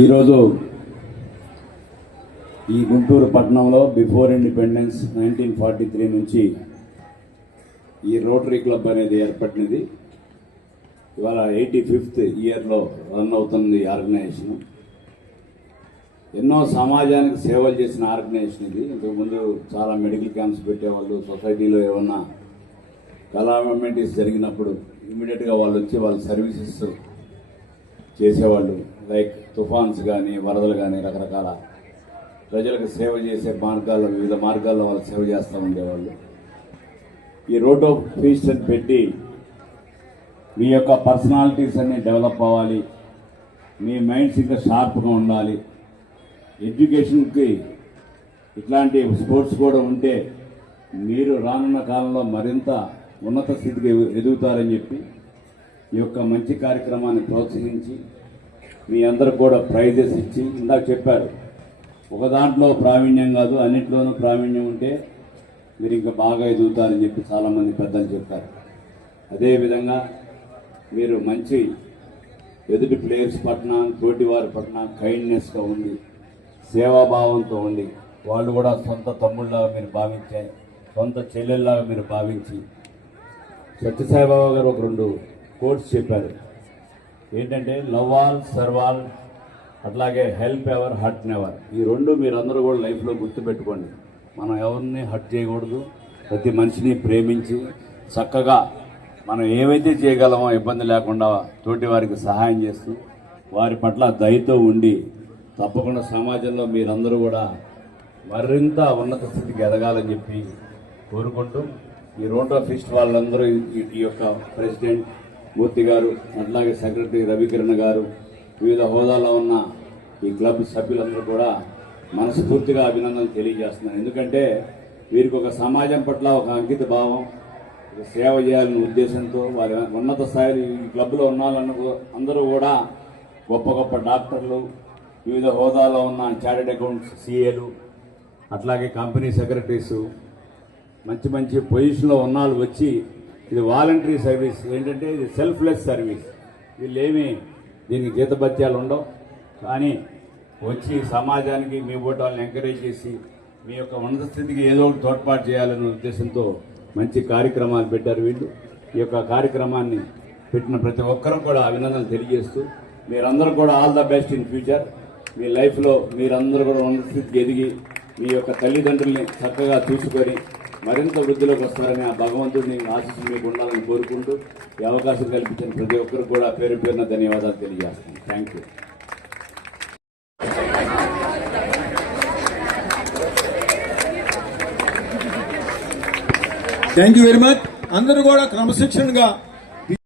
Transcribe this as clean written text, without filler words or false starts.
ఈరోజు ఈ గుంటూరు పట్టణంలో బిఫోర్ ఇండిపెండెన్స్ 1943 నుంచి ఈ రోటరీ క్లబ్ అనేది ఏర్పడినది. ఇవాళ 85th ఇయర్లో రన్ అవుతుంది ఆర్గనైజేషన్. ఎన్నో సమాజానికి సేవలు చేసిన ఆర్గనైజేషన్ ఇది. ఇంతకుముందు చాలా మెడికల్ క్యాంప్స్ పెట్టేవాళ్ళు. సొసైటీలో ఏమన్నా కలామిటీస్ జరిగినప్పుడు ఇమీడియట్గా వాళ్ళు వచ్చి వాళ్ళ సర్వీసెస్ చేసేవాళ్ళు. లైక్ తుఫాన్స్ కానీ, వరదలు కానీ, రకరకాల ప్రజలకు సేవ చేసే మార్గాల్లో, వివిధ మార్గాల్లో వాళ్ళు సేవ చేస్తూ ఉండేవాళ్ళు. ఈ రోడ్ ఆఫ్ ఫీస్ట్ అని పెట్టి మీ యొక్క పర్సనాలిటీస్ అన్ని డెవలప్ అవ్వాలి, మీ మైండ్స్ ఇంకా షార్ప్గా ఉండాలి, ఎడ్యుకేషన్కి ఇట్లాంటి స్పోర్ట్స్ కూడా ఉంటే మీరు రానున్న కాలంలో మరింత ఉన్నత స్థితికి ఎదుగుతారని చెప్పి ఈ యొక్క మంచి కార్యక్రమాన్ని ప్రోత్సహించి మీ అందరూ కూడా ప్రైజెస్ ఇచ్చి, ఇందాక చెప్పారు ఒక దాంట్లో ప్రావీణ్యం కాదు అన్నింటిలోనూ ప్రావీణ్యం ఉంటే మీరు ఇంకా బాగా ఎదుగుతారని చెప్పి చాలామంది పెద్దలు చెప్పారు. అదేవిధంగా మీరు మంచి ఎదుటి ప్లేయర్స్ పట్ల, తోటి వారి పట్ల కైండ్నెస్గా ఉండి, సేవాభావంతో ఉండి, వాళ్ళు కూడా సొంత తమ్ముళ్ళలాగా మీరు భావించే, సొంత చెల్లెల్లాగా మీరు భావించి, సత్యసాయిబాబా గారు ఒక 2 కోట్స్ చెప్పారు. ఏంటంటే లవ్ ఆల్, సర్వ్ ఆల్, అట్లాగే హెల్ప్ ఎవర్, హర్ట్ నెవర్. ఈ 2 మీరందరూ కూడా లైఫ్లో గుర్తుపెట్టుకోండి. మనం ఎవరిని హర్ట్ చేయకూడదు, ప్రతి మనిషిని ప్రేమించి చక్కగా మనం ఏవైతే చేయగలమో ఇబ్బంది లేకుండా తోటి వారికి సహాయం చేస్తూ వారి పట్ల దయతో ఉండి తప్పకుండా సమాజంలో మీరందరూ కూడా మరింత ఉన్నత స్థితికి ఎదగాలని చెప్పి కోరుకుంటూ, ఈ రోడ్ ఆఫ్ ఫీస్ట్ వాళ్ళందరూ, ఈ యొక్క ప్రెసిడెంట్ మూర్తి గారు, అట్లాగే సెక్రటరీ రవికిరణ్ గారు, వివిధ హోదాలో ఉన్న ఈ క్లబ్ సభ్యులందరూ కూడా మనస్ఫూర్తిగా అభినందనలు తెలియజేస్తున్నారు. ఎందుకంటే వీరికి ఒక సమాజం పట్ల ఒక అంకిత భావం, సేవ చేయాలనే ఉద్దేశంతో వారి ఉన్నత స్థాయిలో ఈ క్లబ్లో ఉన్న అందరూ కూడా గొప్ప గొప్ప డాక్టర్లు, వివిధ హోదాలో ఉన్న చార్టెడ్ అకౌంట్స్ సిఏలు, అట్లాగే కంపెనీ సెక్రటరీసు, మంచి మంచి పొజిషన్లో ఉన్నాళ్ళు వచ్చి, ఇది వాలంటరీ సర్వీస్, ఏంటంటే ఇది సెల్ఫ్లెస్ సర్వీస్. వీళ్ళేమి దీనికి జీతభత్యాలు ఉండవు, కానీ వచ్చి సమాజానికి మీ ఓటు వాళ్ళని ఎంకరేజ్ చేసి మీ యొక్క ఉన్నత స్థితికి ఏదో ఒకటి తోడ్పాటు చేయాలనే ఉద్దేశంతో మంచి కార్యక్రమాలు పెట్టారు వీళ్ళు. ఈ యొక్క కార్యక్రమాన్ని పెట్టిన ప్రతి ఒక్కరూ కూడా అభినందనలు తెలియజేస్తూ, మీరందరూ కూడా all the best in future. మీ లైఫ్లో మీరందరూ కూడా ఉన్నత స్థితికి ఎదిగి మీ యొక్క తల్లిదండ్రుల్ని చక్కగా చూసుకొని మరింత వృద్ధిలోకి వస్తారని ఆ భగవంతుడిని ఆశీస్సులు మీకు ఉండాలని కోరుకుంటూ, ఈ అవకాశం కల్పించిన ప్రతి ఒక్కరికి కూడా పేరు పేరున ధన్యవాదాలు తెలియజేస్తాను. Thank you. Thank you very much. అందరూ కూడా క్రమశిక్షణగా